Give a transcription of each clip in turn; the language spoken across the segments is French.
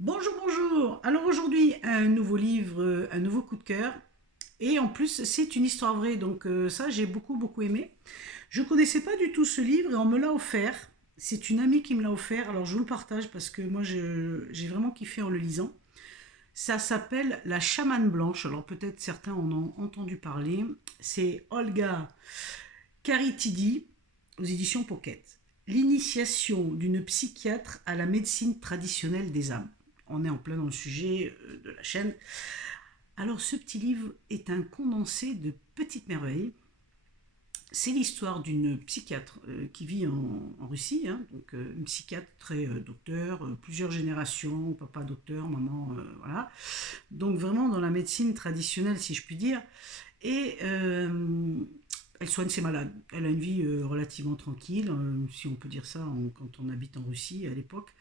Bonjour, bonjour. Alors aujourd'hui, un nouveau livre, un nouveau coup de cœur. Et en plus, c'est une histoire vraie, donc ça, j'ai beaucoup, beaucoup aimé. Je ne connaissais pas du tout ce livre et on me l'a offert. C'est une amie qui me l'a offert, alors je vous le partage parce que moi, j'ai vraiment kiffé en le lisant. Ça s'appelle La chamane blanche. Alors peut-être certains en ont entendu parler. C'est Olga Karitidi aux éditions Pocket. L'initiation d'une psychiatre à la médecine traditionnelle des âmes. On est en plein dans le sujet de la chaîne. Alors ce petit livre est un condensé de petites merveilles. C'est l'histoire d'une psychiatre qui vit en Russie, hein, donc une psychiatre très docteur, plusieurs générations, papa docteur, maman, voilà. Donc vraiment dans la médecine traditionnelle, si je puis dire. Et elle soigne ses malades. Elle a une vie relativement tranquille, si on peut dire ça, quand on habite en Russie à l'époque.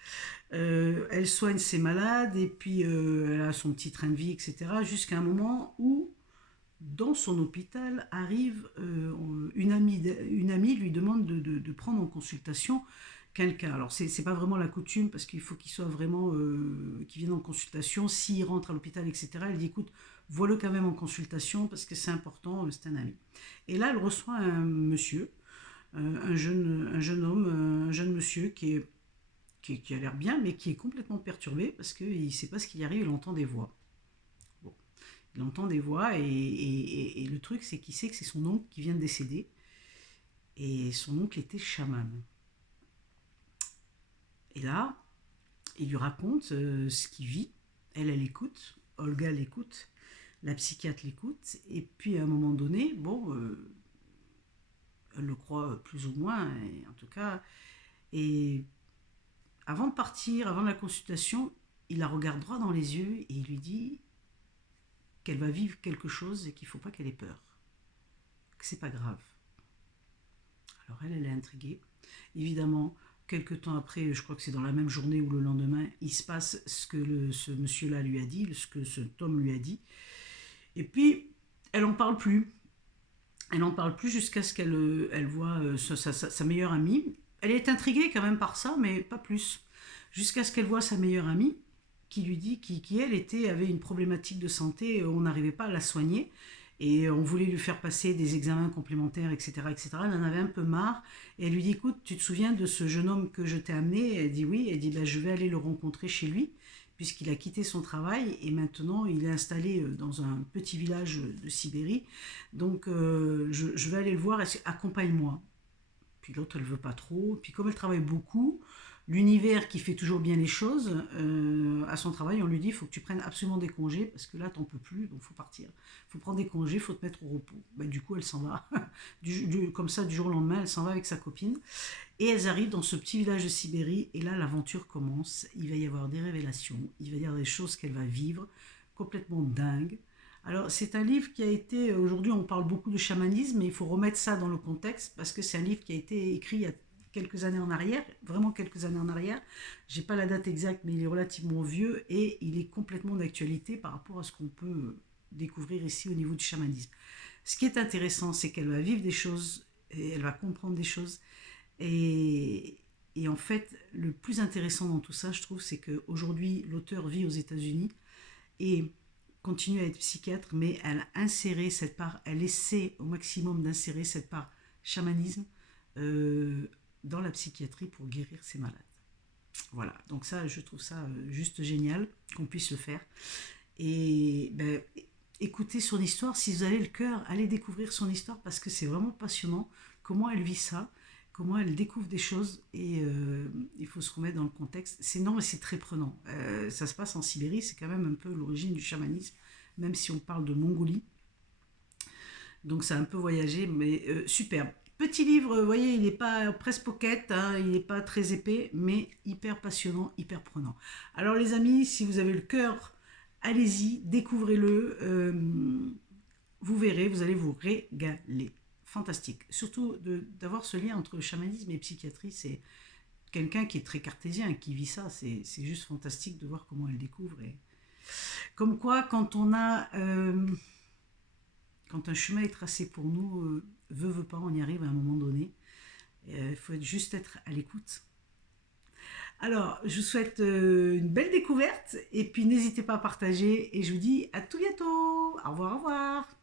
Elle soigne ses malades et puis elle a son petit train de vie, etc. Jusqu'à un moment où, dans son hôpital, arrive une amie lui demande de prendre en consultation quelqu'un. Alors c'est pas vraiment la coutume parce qu'il faut qu'il soit vraiment qu'il vienne en consultation. S'il rentre à l'hôpital, etc. Elle dit écoute, vois-le quand même en consultation parce que c'est important, c'est un ami. Et là, elle reçoit un monsieur, un jeune homme, un jeune monsieur qui a l'air bien, mais qui est complètement perturbé parce qu'il ne sait pas ce qui lui arrive, il entend des voix. Bon. Il entend des voix et le truc, c'est qu'il sait que c'est son oncle qui vient de décéder. Et son oncle était chaman. Et là, il lui raconte ce qu'il vit. Elle écoute. Olga l'écoute. La psychiatre l'écoute. Et puis à un moment donné, bon, elle le croit plus ou moins, et en tout cas. Et avant de partir, avant la consultation, il la regarde droit dans les yeux et il lui dit qu'elle va vivre quelque chose et qu'il ne faut pas qu'elle ait peur, que c'est pas grave. Alors elle est intriguée. Évidemment, quelques temps après, je crois que c'est dans la même journée ou le lendemain, il se passe ce que ce monsieur-là lui a dit, ce que cet homme lui a dit. Et puis, elle n'en parle plus. Elle n'en parle plus jusqu'à ce qu'elle elle voit sa meilleure amie. Elle est intriguée quand même par ça, mais pas plus. Jusqu'à ce qu'elle voit sa meilleure amie qui lui dit, qui elle avait une problématique de santé, on n'arrivait pas à la soigner et on voulait lui faire passer des examens complémentaires, etc., etc. Elle en avait un peu marre et elle lui dit écoute, tu te souviens de ce jeune homme que je t'ai amené? Elle dit oui. Elle dit bah, je vais aller le rencontrer chez lui puisqu'il a quitté son travail et maintenant il est installé dans un petit village de Sibérie. Donc je vais aller le voir, accompagne-moi. Puis l'autre, elle veut pas trop. Puis comme elle travaille beaucoup, l'univers qui fait toujours bien les choses, à son travail, on lui dit, il faut que tu prennes absolument des congés, parce que là, t'en peux plus, donc faut partir. Il faut prendre des congés, il faut te mettre au repos. Ben, du coup, elle s'en va. Comme ça, du jour au lendemain, elle s'en va avec sa copine. Et elles arrivent dans ce petit village de Sibérie, et là, l'aventure commence. Il va y avoir des révélations, il va y avoir des choses qu'elle va vivre, complètement dingues. Alors, c'est un livre qui a été, aujourd'hui on parle beaucoup de chamanisme, mais il faut remettre ça dans le contexte parce que c'est un livre qui a été écrit il y a quelques années en arrière, vraiment quelques années en arrière. J'ai pas la date exacte, mais il est relativement vieux et il est complètement d'actualité par rapport à ce qu'on peut découvrir ici au niveau du chamanisme. Ce qui est intéressant, c'est qu'elle va vivre des choses et elle va comprendre des choses. Et, et en fait, le plus intéressant dans tout ça, je trouve, c'est qu'aujourd'hui, l'auteur vit aux États-Unis et continue à être psychiatre, mais elle a inséré cette part, elle essaie au maximum d'insérer cette part chamanisme euh, dans la psychiatrie pour guérir ses malades. Voilà, donc ça, je trouve ça juste génial qu'on puisse le faire. Et ben, écoutez son histoire, si vous avez le cœur, allez découvrir son histoire parce que c'est vraiment passionnant, comment elle vit ça, comment elle découvre des choses et il faut se remettre dans le contexte. C'est non, mais c'est très prenant. Ça se passe en Sibérie, c'est quand même un peu l'origine du chamanisme, même si on parle de Mongolie. Donc c'est un peu voyagé, mais superbe. Petit livre, vous voyez, il n'est pas presse pocket, hein, il n'est pas très épais, mais hyper passionnant, hyper prenant. Alors les amis, si vous avez le cœur, allez-y, découvrez-le. Vous verrez, vous allez vous régaler. Fantastique. Surtout d'avoir ce lien entre chamanisme et psychiatrie, c'est quelqu'un qui est très cartésien, qui vit ça. C'est juste fantastique de voir comment elle découvre. Et... Comme quoi, quand un chemin est tracé pour nous, veut pas, on y arrive à un moment donné. Il faut juste être à l'écoute. Alors, je vous souhaite une belle découverte et puis n'hésitez pas à partager et je vous dis à tout bientôt. Au revoir, au revoir.